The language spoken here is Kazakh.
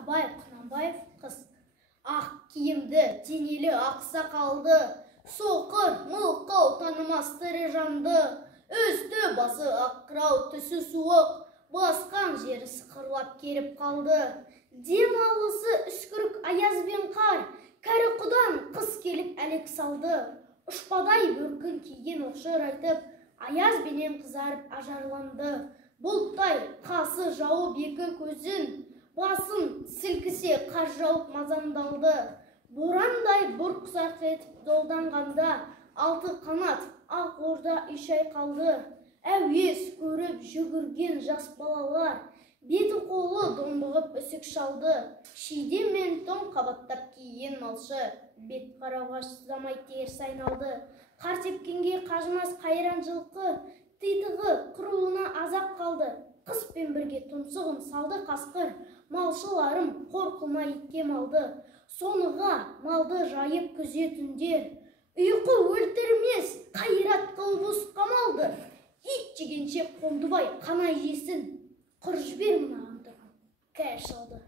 Абай Құнанбаев қыз. Ақ киімді, денелі ақсақалды, соқыр, мылқау танымас тірі жанды, үсті басы аққырау, түсі суық, басқан жері сықырлап керіп қалды. Дем алысы үскірік аяз бен қар, кәрі құдан қыс келіп әлек салды. Ұшпадай бөркін киген оқшыр айтып, аяз бенен қызарып ажарланды. Бұлттай қасы жауып екі көзін, басын сілкісе қар жауып мазандалды. Борандай бұрқ сарқ етіп долданғанда, алты қанат ақ орда үйшай қалды. Әуес көріп жүгірген жас балалар, беті қолы домбығып үсік шалды. Шидем мен тон қабаттап киген малшы, бет қарауға шыдамай теріс айналды. Қар тепкенге қажымас қайран жылқы, титығы құруына азап қалды. Қыспен бірге тұмсығын салды қасқыр, малшыларым қор қылмай иткем алды. Соныға малды жайып күзетіндер, ұйқы өлтірмес қайрат қылбұс қамалды. Ит жегенше Қондыбай қанай жесін, құр жібер мынаған тұрған кәр шалды.